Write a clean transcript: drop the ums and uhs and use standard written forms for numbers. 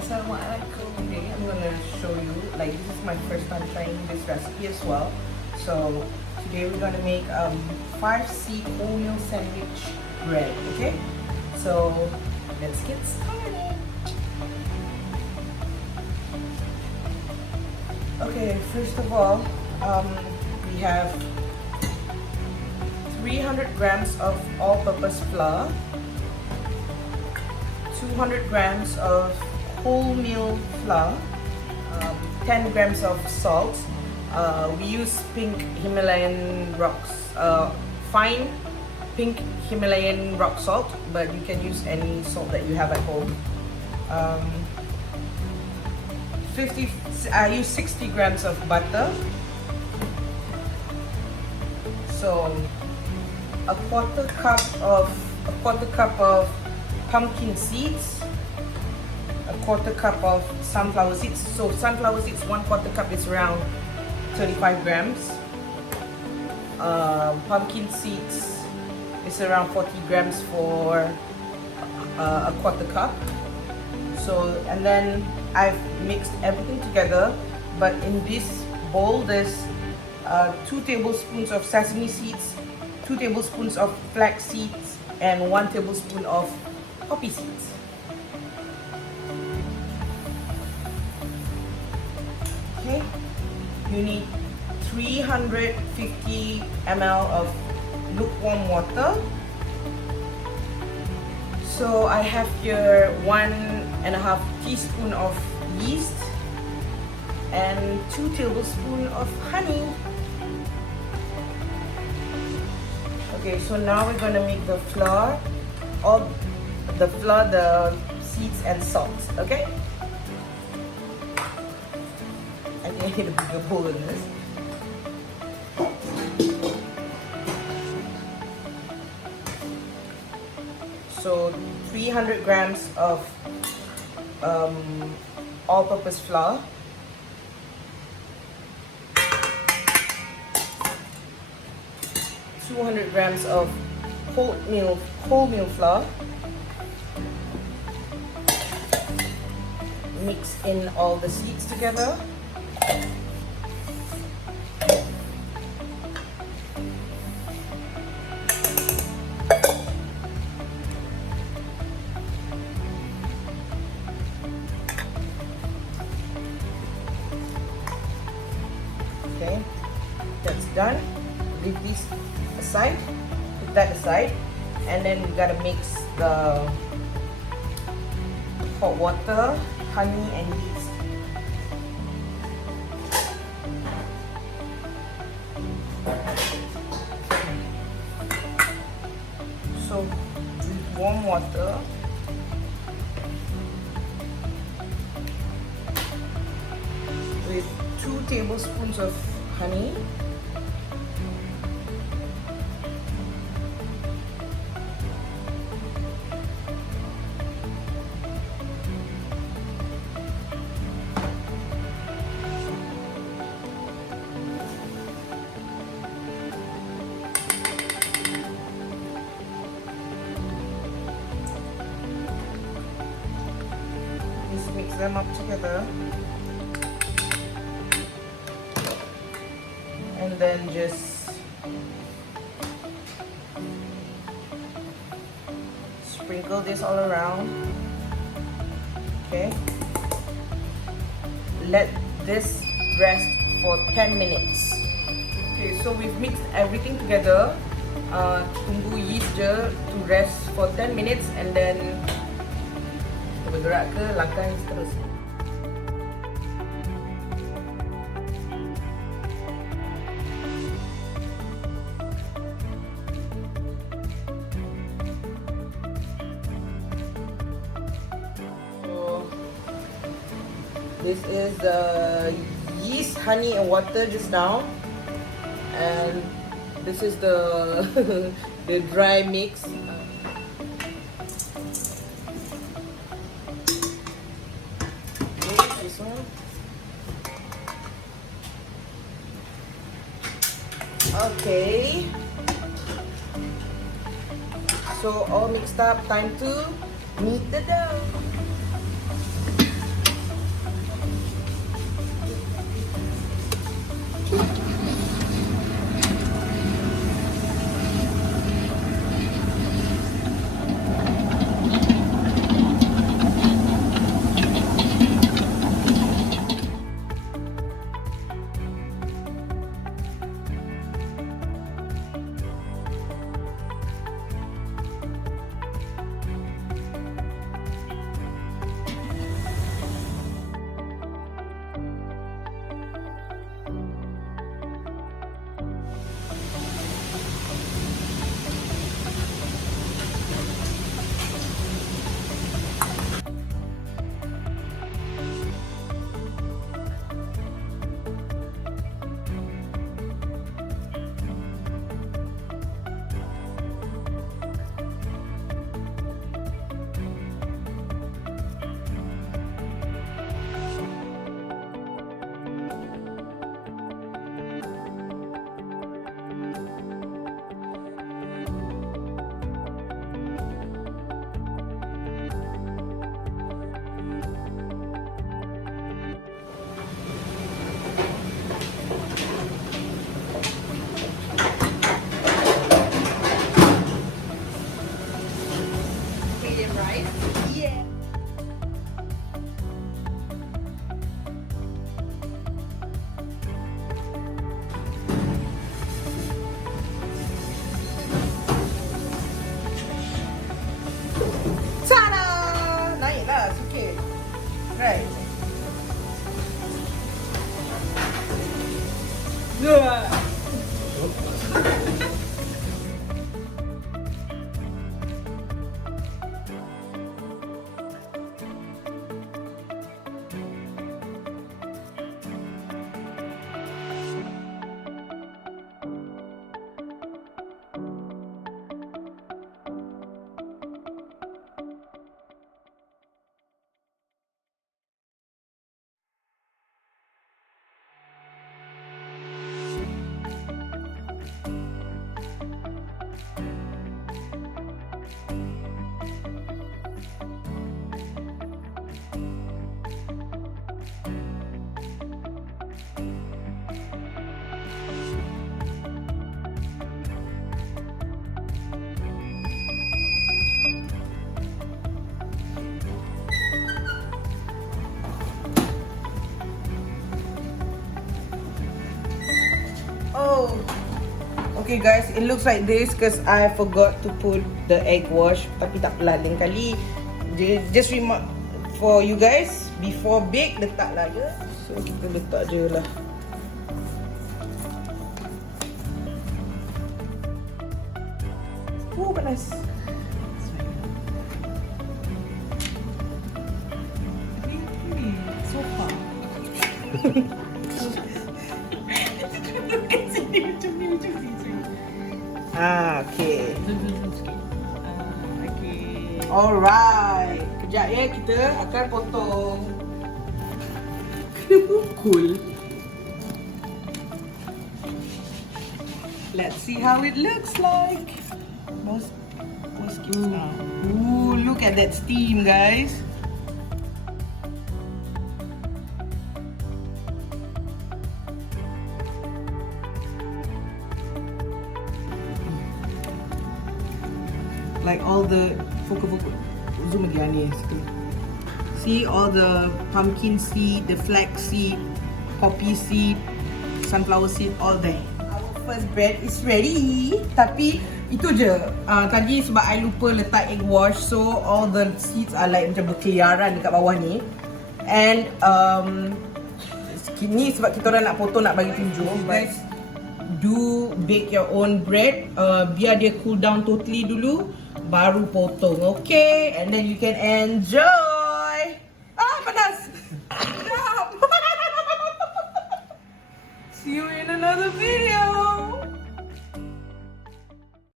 Assalamualaikum. Okay, I'm gonna show you, like, this is my first time trying this recipe as well. So today we're gonna make 5-seed wholemeal sandwich bread. Okay, so let's get started. Okay, first of all, we have 300 grams of all-purpose flour, 200 grams of wholemeal flour, 10 grams of salt. We use pink Himalayan rocks, fine pink Himalayan rock salt, but you can use any salt that you have at home. I use 60 grams of butter. So a quarter cup of pumpkin seeds, a quarter cup of sunflower seeds. So sunflower seeds, 1/4 cup is around 35 grams. Pumpkin seeds is around 40 grams for a quarter cup. So, and then I've mixed everything together, but in this bowl there's 2 tablespoons of sesame seeds, 2 tablespoons of flax seeds, and 1 tablespoon of poppy seeds. Okay, you need 350 ml of lukewarm water. So I have here 1.5 teaspoon of yeast and 2 tablespoons of honey. Okay, so now we're gonna make the flour, the seeds and salt. Okay. I think I need a bigger bowl than this. So 300 grams of all-purpose flour, 200 grams of wholemeal flour. Mix in all the seeds together. Okay, that's done. Leave this aside, put that aside, and then we gotta mix the hot water, honey, and yeast. So with warm water, with 2 tablespoons of honey, just mix them up together. And then just sprinkle this all around. Okay. Let this rest for 10 minutes. Okay, so we've mixed everything together. Tunggu yeast je to rest for 10 minutes, and then kita bergerak ke langkah yang seterusnya. This is the yeast, honey, and water just now, and this is the the dry mix. This one. Okay. So all mixed up. Time to knead the dough. Oh, okay guys, it looks like this because I forgot to put the egg wash. Tapi tak apalah, lain kali. Just remark for you guys, before bake letaklah je. So kita letak je lah. Oh, panas. Sofa. Okay. Okay. Alright. Kejap ya, kita akan potong. Kena pukul. Let's see how it looks like. Most Ooh, look at that steam, guys. Like all the zoom again, yes. See all the pumpkin seed, the flax seed, poppy seed, sunflower seed, all there. Our first bread is ready. Tapi itu je. Tadi sebab I lupa letak egg wash, so all the seeds are like macam berkeliaran dekat bawah ni. And ni sebab kita orang nak potong, nak bagi tunjuk. Guys, do bake your own bread. Biar dia cool down totally dulu, baru potong, okay? And then you can enjoy. Panas. See you in another video.